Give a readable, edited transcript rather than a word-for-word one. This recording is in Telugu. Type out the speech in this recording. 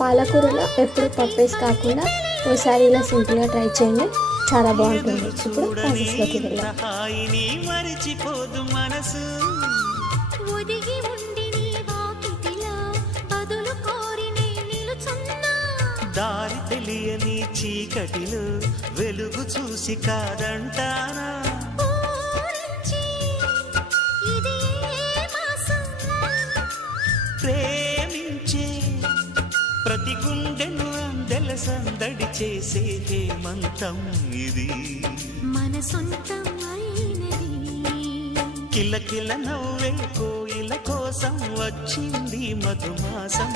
పాలకూరలో ఎప్పుడు పప్పేసి కాకుండా ఓసారి ఇలా సింపుల్గా ట్రై చేయండి, చాలా బాగుంటుంది. ఇప్పుడు ప్రాసెస్లోకి వెళ్దాం. దారి తెలియని చీకటిలో వెలుగు చూసి కాదంటానా, ప్రేమించే ప్రతి గుండెను అందెల సందడి చేసే హేమంతం ఇది, మన సొంతం అయినది. కిలకిల నవ్వే కోయిల కోసం వచ్చింది మధుమాసం.